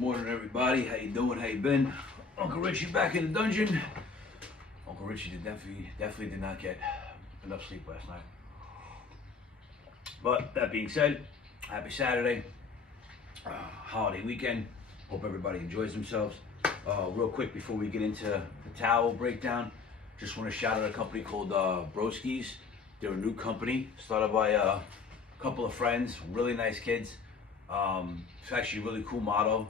morning, everybody. How you doing? How you been? Uncle Richie back in the dungeon. Uncle Richie definitely did not get enough sleep last night. But that being said, happy Saturday, holiday weekend. Hope everybody enjoys themselves. Real quick before we get into the towel breakdown, just want to shout out a company called Broskiez. They're a new company started by a couple of friends, really nice kids. It's actually a really cool motto.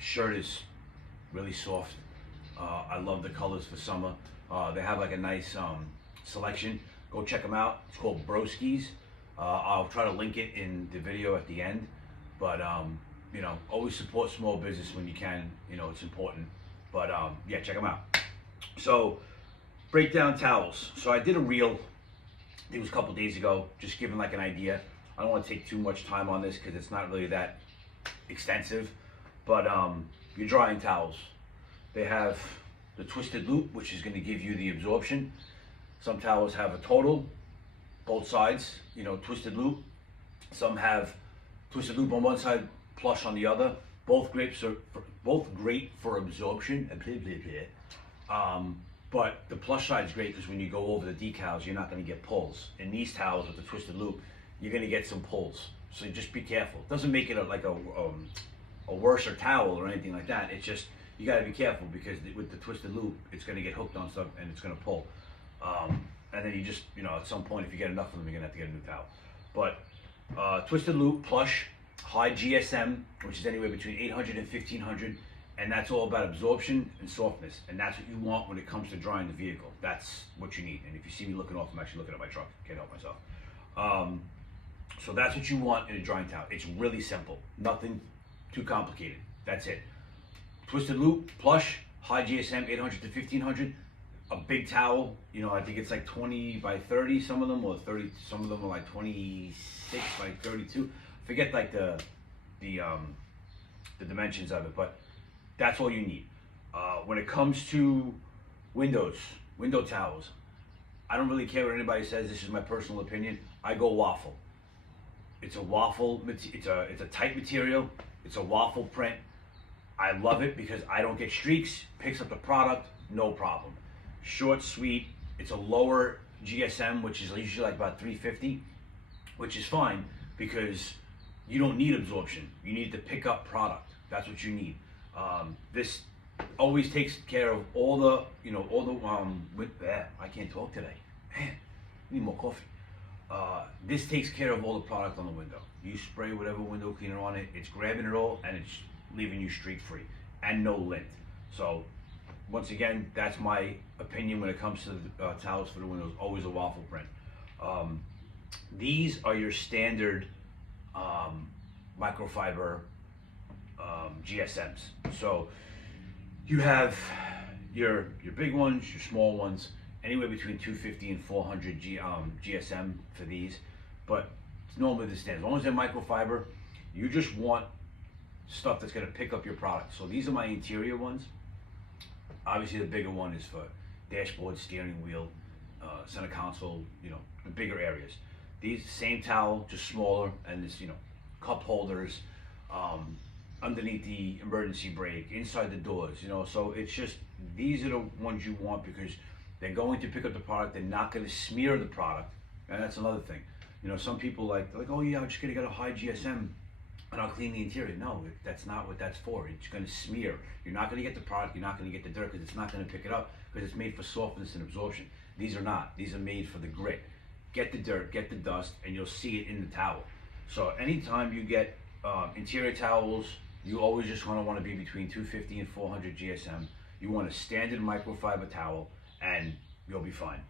Shirt is really soft. I love the colors for summer. They have like a nice selection. Go check them out. It's called Broskiez. I'll try to link it in the video at the end. But you know, always support small business when you can. You know, it's important. But yeah, check them out. So, breakdown towels. So I did a reel, I think it was a couple days ago, just giving like an idea. I don't want to take too much time on this because it's not really that extensive. But your drying towels, they have the twisted loop, which is going to give you the absorption. Some towels have a total, both sides, you know, twisted loop. Some have twisted loop on one side, plush on the other. Both great for absorption. But the plush side is great because when you go over the decals, you're not going to get pulls. In these towels with the twisted loop, you're going to get some pulls. So just be careful. It doesn't make it like a worser towel or anything like that. It's just, you got to be careful because with the twisted loop, it's going to get hooked on stuff and it's going to pull. And then you just, you know, at some point, if you get enough of them, you're going to have to get a new towel. But twisted loop, plush, high GSM, which is anywhere between 800 and 1500. And that's all about absorption and softness. And that's what you want when it comes to drying the vehicle. That's what you need. And if you see me looking off, I'm actually looking at my truck. Can't help myself. So that's what you want in a drying towel. It's really simple. Nothing too complicated. That's it. Twisted loop, plush, high GSM, 800 to 1500. A big towel, you know, I think it's like 20 by 30, some of them, or 30, some of them are like 26 by 32. Forget like the dimensions of it, but that's all you need. When it comes to window towels, I don't really care what anybody says. This is my personal opinion. I go waffle. It's a waffle. It's a tight material. It's a waffle print. I love it because I don't get streaks. Picks up the product, no problem. Short, sweet. It's a lower GSM, which is usually like about 350, which is fine because you don't need absorption. You need to pick up product. That's what you need. This always takes care of all the, you know, I can't talk today. Man, I need more coffee. This takes care of all the product on the window. You spray whatever window cleaner on it, it's grabbing it all and it's leaving you streak free and no lint. So once again, that's my opinion when it comes to the towels for the windows, always a waffle print. These are your standard microfiber GSMs. So you have your big ones, your small ones, anywhere between 250 and 400 GSM for these, but it's normally the standard. As long as they're microfiber, you just want stuff that's going to pick up your product. So these are my interior ones. Obviously the bigger one is for dashboard, steering wheel, center console, you know, the bigger areas. These, same towel, just smaller, and this, you know, cup holders, underneath the emergency brake, inside the doors, you know. So it's just, these are the ones you want because they're going to pick up the product. They're not going to smear the product, and that's another thing. You know, some people like, oh yeah, I'm just gonna get a high GSM and I'll clean the interior. No, that's not what that's for. It's gonna smear. You're not gonna get the product. You're not gonna get the dirt because it's not gonna pick it up because it's made for softness and absorption. These are not. These are made for the grit. Get the dirt, get the dust, and you'll see it in the towel. So anytime you get interior towels, you always just want to be between 250 and 400 GSM. You want a standard microfiber towel and you'll be fine.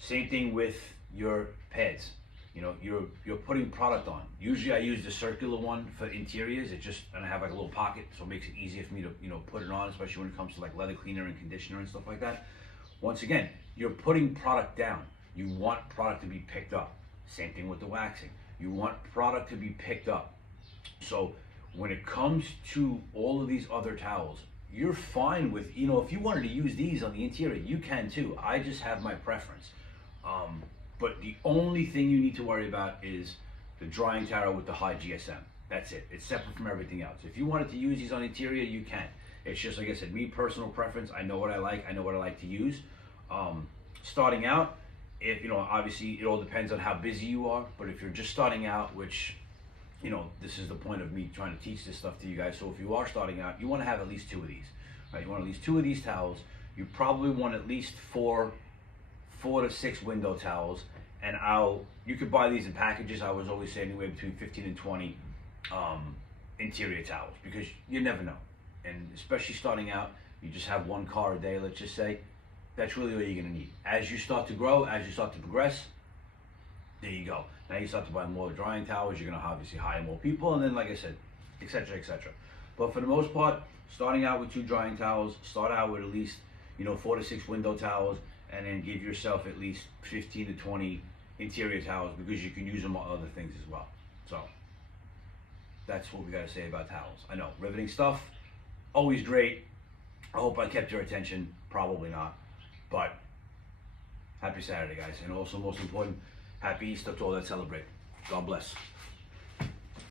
Same thing with your pads. You know, you're putting product on. Usually I use the circular one for interiors. It just, and I have like a little pocket, so it makes it easier for me to, you know, put it on, especially when it comes to like leather cleaner and conditioner and stuff like that. Once again, you're putting product down. You want product to be picked up. Same thing with the waxing. You want product to be picked up. So when it comes to all of these other towels, you're fine with, you know, if you wanted to use these on the interior, you can too. I just have my preference. But the only thing you need to worry about is the drying towel with the high GSM. That's it. It's separate from everything else. If you wanted to use these on interior, you can. It's just, like I said, me personal preference. I know what I like. I know what I like to use. Starting out, if obviously it all depends on how busy you are. But if you're just starting out, which this is the point of me trying to teach this stuff to you guys. So if you are starting out, you want to have at least 2 of these. Right? You want at least 2 of these towels. You probably want at least 4 to 6 window towels. And you could buy these in packages. I was always saying anywhere between 15 and 20 interior towels, because you never know. And especially starting out, you just have 1 car a day, let's just say. That's really all you're going to need. As you start to grow, as you start to progress, there you go. Now you start to buy more drying towels. You're going to obviously hire more people, and then, like I said, etc., etc. But for the most part, starting out with 2 drying towels, start out with at least 4 to 6 window towels, and then give yourself at least 15 to 20 interior towels, because you can use them on other things as well. So that's what we got to say about towels. I know, riveting stuff, always great. I hope I kept your attention. Probably not, but happy Saturday, guys, and also most important, happy Easter to all that celebrate. God bless.